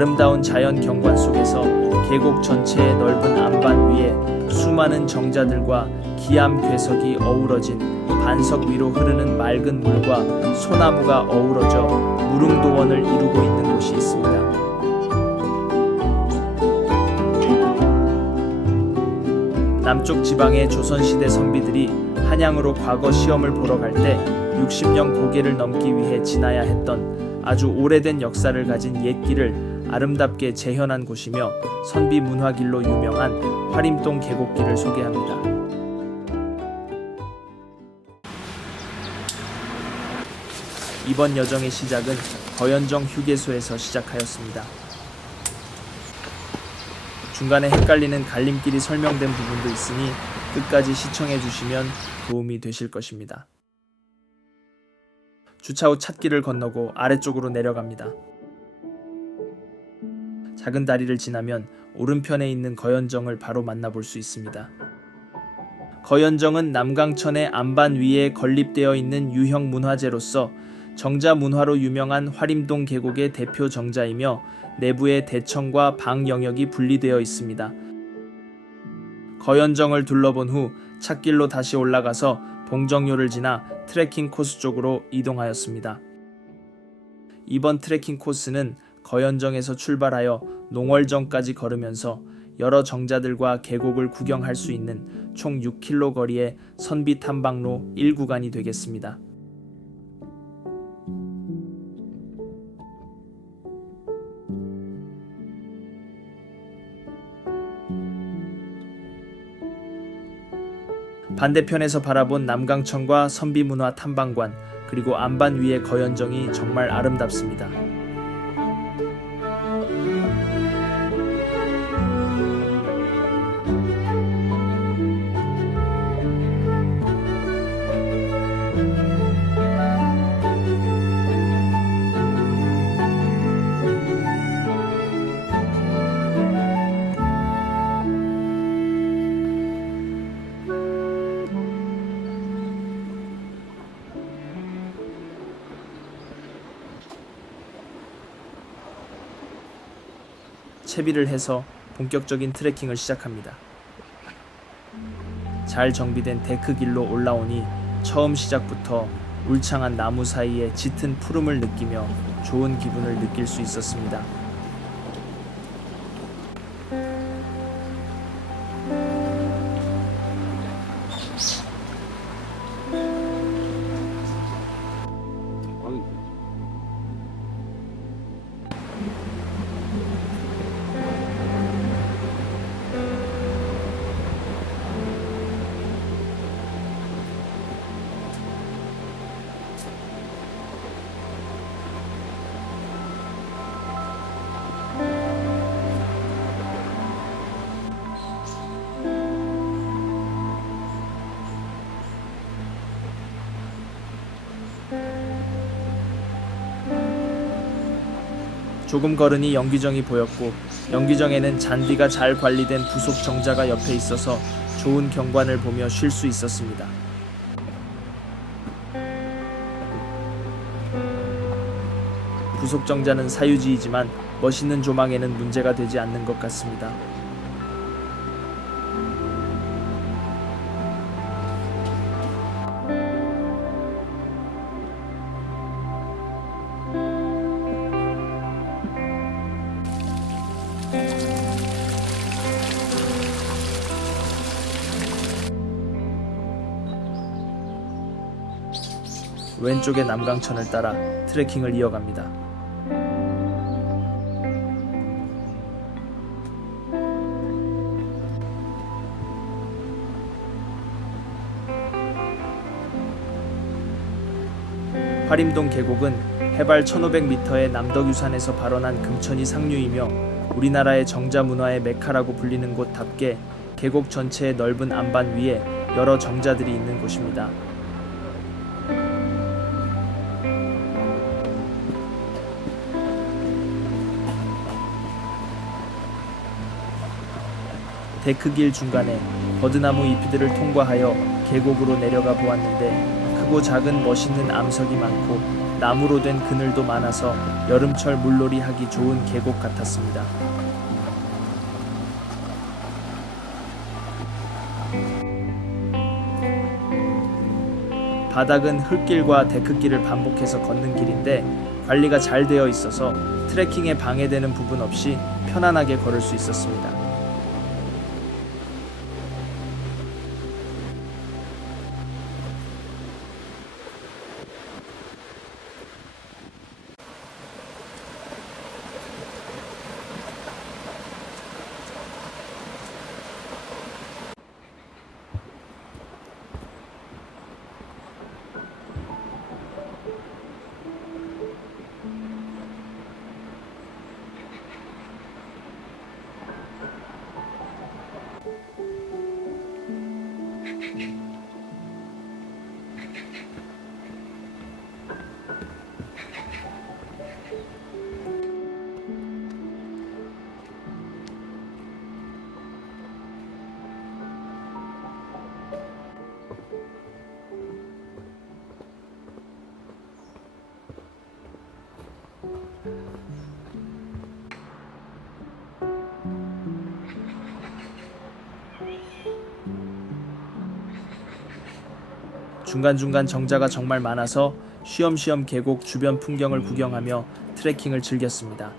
아름다운 자연 경관 속에서 계곡 전체의 넓은 안반 위에 수많은 정자들과 기암 괴석이 어우러진 반석 위로 흐르는 맑은 물과 소나무가 어우러져 무릉도원을 이루고 있는 곳이 있습니다. 남쪽 지방의 조선시대 선비들이 한양으로 과거 시험을 보러 갈 때 60년 고개를 넘기 위해 지나야 했던 아주 오래된 역사를 가진 옛길을 아름답게 재현한 곳이며 선비 문화길로 유명한 화림동 계곡길을 소개합니다. 이번 여정의 시작은 거연정 휴게소에서 시작하였습니다. 중간에 헷갈리는 갈림길이 설명된 부분도 있으니 끝까지 시청해 주시면 도움이 되실 것입니다. 주차 후 찻길을 건너고 아래쪽으로 내려갑니다. 작은 다리를 지나면 오른편에 있는 거연정을 바로 만나볼 수 있습니다. 거연정은 남강천의 안반 위에 건립되어 있는 유형 문화재로서 정자 문화로 유명한 화림동 계곡의 대표 정자이며 내부에 대청과 방 영역이 분리되어 있습니다. 거연정을 둘러본 후 찻길로 다시 올라가서 봉정료를 지나 트레킹 코스 쪽으로 이동하였습니다. 이번 트레킹 코스는 거연정에서 출발하여 농월정까지 걸으면서 여러 정자들과 계곡을 구경할 수 있는 총 6km 거리의 선비 탐방로 1구간이 되겠습니다. 반대편에서 바라본 남강천과 선비문화 탐방관 그리고 안반 위의 거연정이 정말 아름답습니다. 채비를 해서 본격적인 트레킹을 시작합니다. 잘 정비된 데크길로 올라오니 처음 시작부터 울창한 나무 사이에 짙은 푸름을 느끼며 좋은 기분을 느낄 수 있었습니다. 조금 걸으니 연기정이 보였고 연기정에는 잔디가 잘 관리된 부속 정자가 옆에 있어서 좋은 경관을 보며 쉴 수 있었습니다. 부속 정자는 사유지이지만 멋있는 조망에는 문제가 되지 않는 것 같습니다. 왼쪽의 남강천을 따라 트레킹을 이어갑니다. 화림동 계곡은 해발 1500m의 남덕유산에서 발원한 금천이 상류이며 우리나라의 정자 문화의 메카라고 불리는 곳답게 계곡 전체의 넓은 안반 위에 여러 정자들이 있는 곳입니다. 데크길 중간에 버드나무 잎들을 통과하여 계곡으로 내려가 보았는데 크고 작은 멋있는 암석이 많고 나무로 된 그늘도 많아서 여름철 물놀이 하기 좋은 계곡 같았습니다. 바닥은 흙길과 데크길을 반복해서 걷는 길인데 관리가 잘 되어 있어서 트레킹에 방해되는 부분 없이 편안하게 걸을 수 있었습니다. 중간중간 정자가 정말 많아서 쉬엄쉬엄 계곡 주변 풍경을 구경하며 트레킹을 즐겼습니다.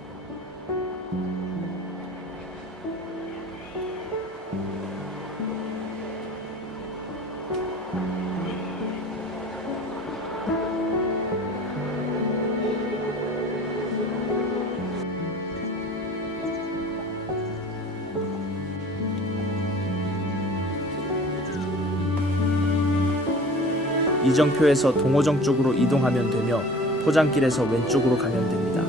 이정표에서 동호정 쪽으로 이동하면 되며 포장길에서 왼쪽으로 가면 됩니다.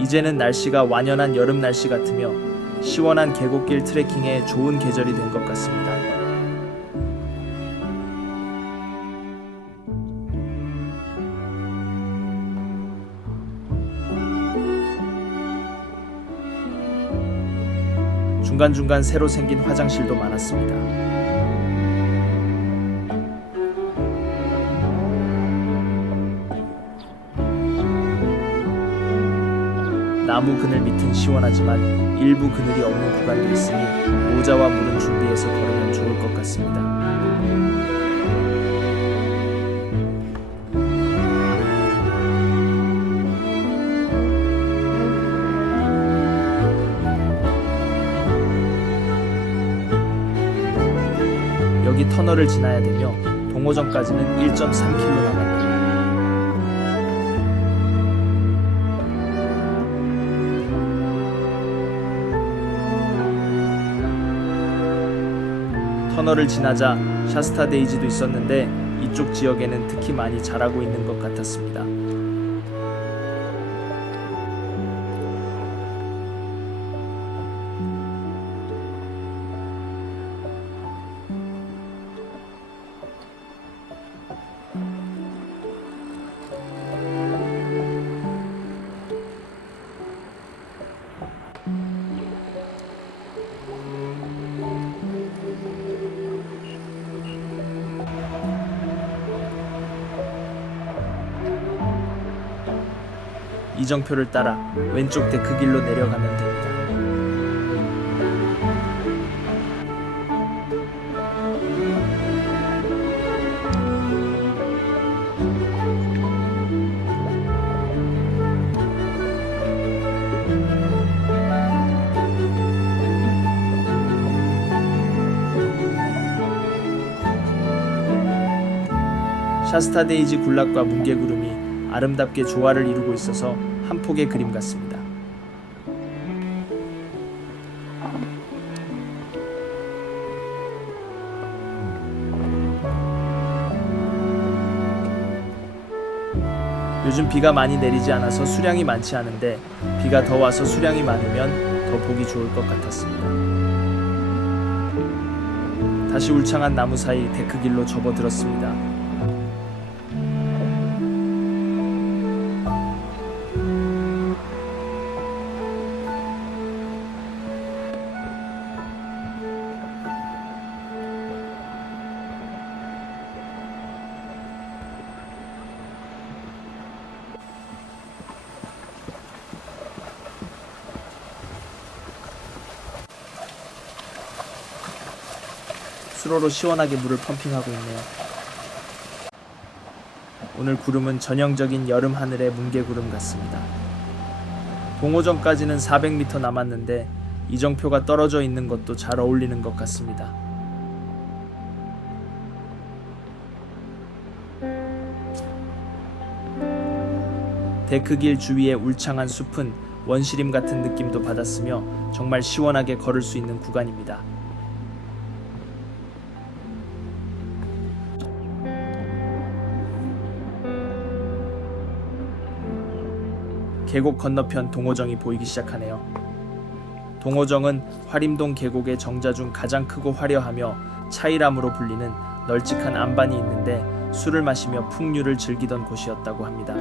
이제는 날씨가 완연한 여름 날씨 같으며 시원한 계곡길 트레킹에 좋은 계절이 된 것 같습니다. 중간중간 새로 생긴 화장실도 많았습니다. 나무 그늘 밑은 시원하지만 일부 그늘이 없는 구간도 있으니 모자와 물은 준비해서 걸으면 좋을 것 같습니다. 여기 터널을 지나야 되며 동호정까지는 1.3km 남았네요. 터널을 지나자 샤스타 데이지도 있었는데 이쪽 지역에는 특히 많이 자라고 있는 것 같았습니다. 이정표를 따라 왼쪽 데크길로 내려가면 됩니다. 샤스타 데이지 군락과 뭉게구름이 아름답게 조화를 이루고 있어서 한 폭의 그림 같습니다. 요즘 비가 많이 내리지 않아서 수량이 많지 않은데 비가 더 와서 수량이 많으면 더 보기 좋을 것 같았습니다. 다시 울창한 나무 사이 데크길로 접어들었습니다. 수로로 시원하게 물을 펌핑하고 있네요. 오늘 구름은 전형적인 여름 하늘의 뭉게구름 같습니다. 동호정까지는 400m 남았는데 이정표가 떨어져 있는 것도 잘 어울리는 것 같습니다. 데크길 주위의 울창한 숲은 원시림 같은 느낌도 받았으며 정말 시원하게 걸을 수 있는 구간입니다. 계곡 건너편 동호정이 보이기 시작하네요. 동호정은 화림동 계곡의 정자 중 가장 크고 화려하며 차이람으로 불리는 널찍한 안반이 있는데 술을 마시며 풍류를 즐기던 곳이었다고 합니다.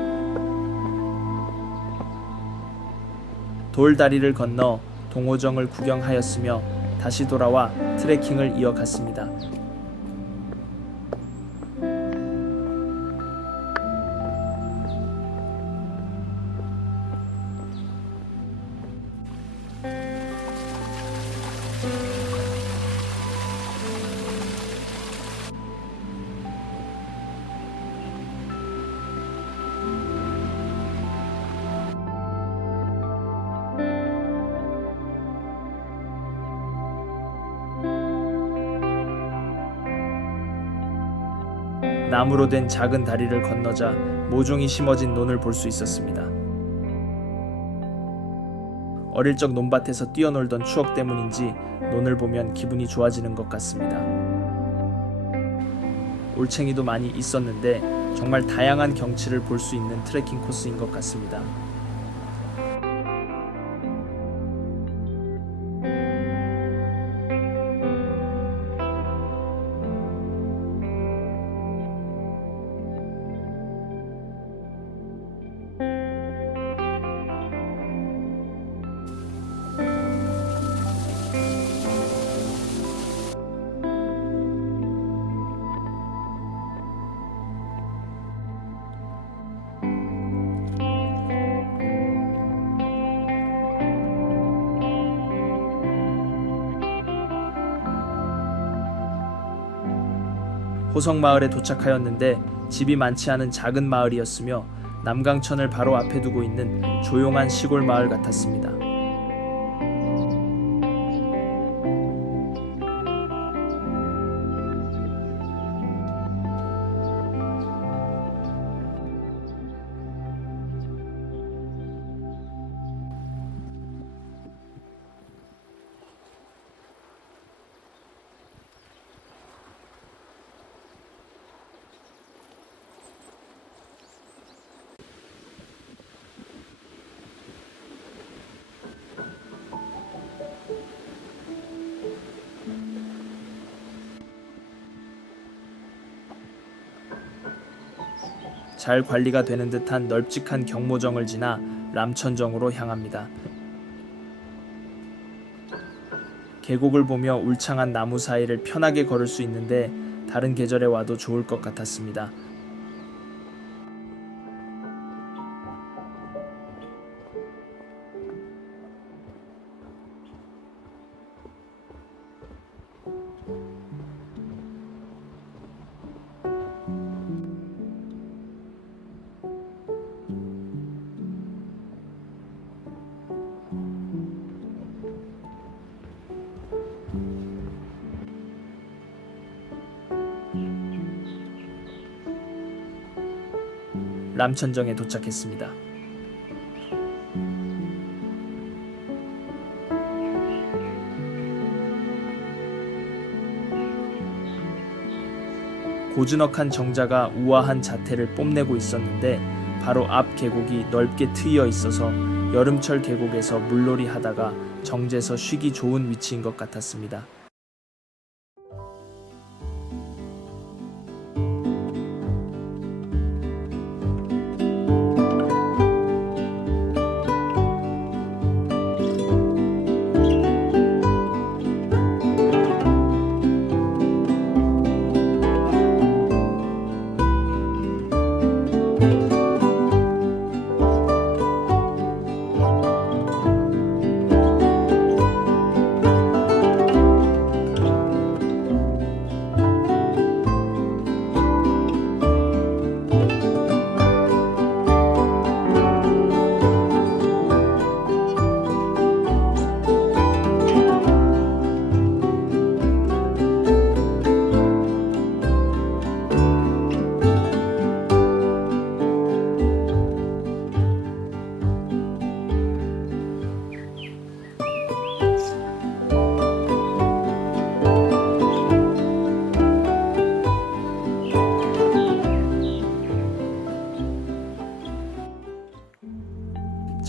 돌다리를 건너 동호정을 구경하였으며 다시 돌아와 트레킹을 이어갔습니다. 나무로 된 작은 다리를 건너자 모종이 심어진 논을 볼 수 있었습니다. 어릴 적 논밭에서 뛰어놀던 추억 때문인지 논을 보면 기분이 좋아지는 것 같습니다. 올챙이도 많이 있었는데 정말 다양한 경치를 볼 수 있는 트레킹 코스인 것 같습니다. 호성마을에 도착하였는데 집이 많지 않은 작은 마을이었으며 남강천을 바로 앞에 두고 있는 조용한 시골 마을 같았습니다. 잘 관리가 되는 듯한 널찍한 경모정을 지나 람천정으로 향합니다. 계곡을 보며 울창한 나무 사이를 편하게 걸을 수 있는데 다른 계절에 와도 좋을 것 같았습니다. 람천정에 도착했습니다. 고즈넉한 정자가 우아한 자태를 뽐내고 있었는데 바로 앞 계곡이 넓게 트이어 있어서 여름철 계곡에서 물놀이 하다가 정제서 쉬기 좋은 위치인 것 같았습니다.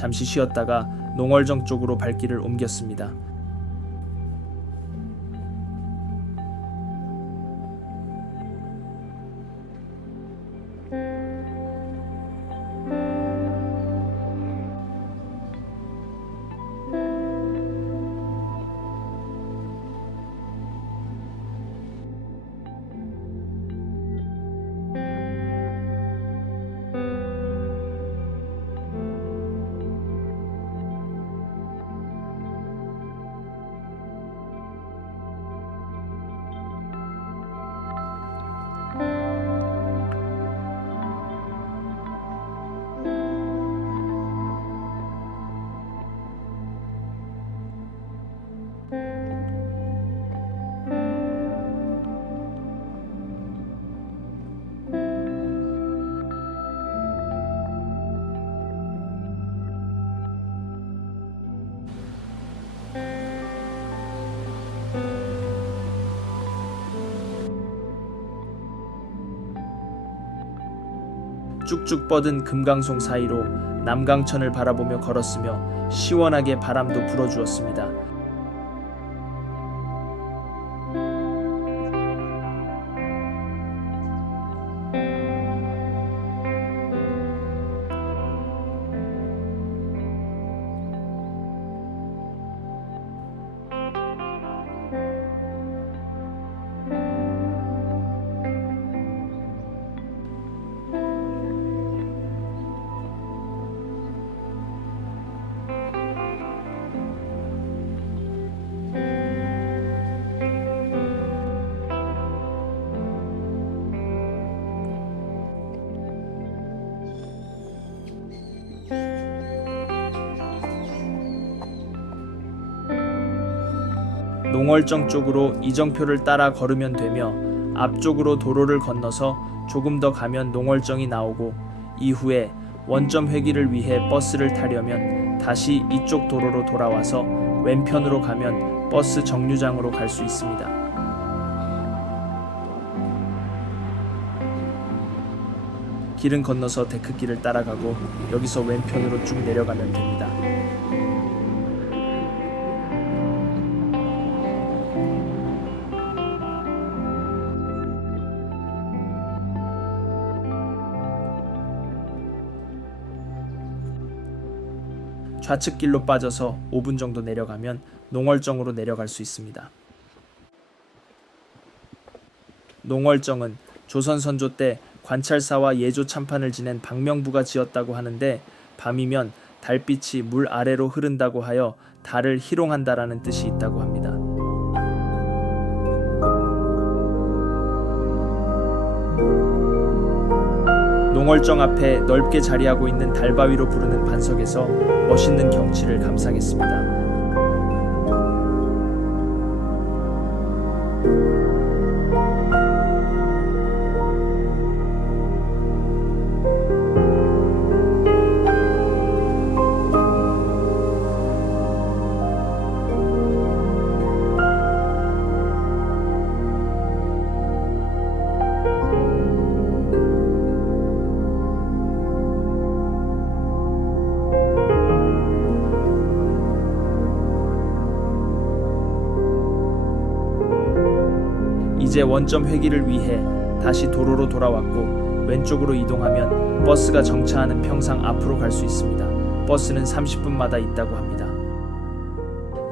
잠시 쉬었다가 농월정 쪽으로 발길을 옮겼습니다. 쭉쭉 뻗은 금강송 사이로 남강천을 바라보며 걸었으며 시원하게 바람도 불어주었습니다. 농월정 쪽으로 이정표를 따라 걸으면 되며 앞쪽으로 도로를 건너서 조금 더 가면 농월정이 나오고 이후에 원점 회귀를 위해 버스를 타려면 다시 이쪽 도로로 돌아와서 왼편으로 가면 버스 정류장으로 갈 수 있습니다. 길은 건너서 데크길을 따라가고 여기서 왼편으로 쭉 내려가면 됩니다. 좌측 길로 빠져서 5분 정도 내려가면 농월정으로 내려갈 수 있습니다. 농월정은 조선 선조 때 관찰사와 예조 참판을 지낸 박명부가 지었다고 하는데 밤이면 달빛이 물 아래로 흐른다고 하여 달을 희롱한다라는 뜻이 있다고 합니다. 농월정 앞에 넓게 자리하고 있는 달바위로 부르는 반석에서 멋있는 경치를 감상했습니다. 이제 원점 회귀를 위해 다시 도로로 돌아왔고 왼쪽으로 이동하면 버스가 정차하는 평상 앞으로 갈 수 있습니다. 버스는 30분마다 있다고 합니다.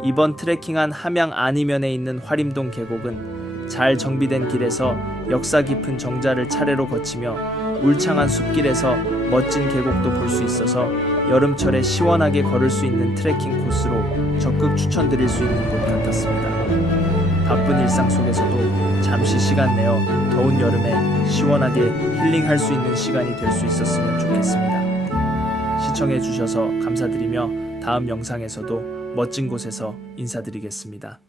이번 트레킹한 함양 안이면에 있는 화림동 계곡은 잘 정비된 길에서 역사 깊은 정자를 차례로 거치며 울창한 숲길에서 멋진 계곡도 볼 수 있어서 여름철에 시원하게 걸을 수 있는 트레킹 코스로 적극 추천드릴 수 있는 곳 같았습니다. 바쁜 일상 속에서도 잠시 시간 내어 더운 여름에 시원하게 힐링할 수 있는 시간이 될 수 있었으면 좋겠습니다. 시청해 주셔서 감사드리며 다음 영상에서도 멋진 곳에서 인사드리겠습니다.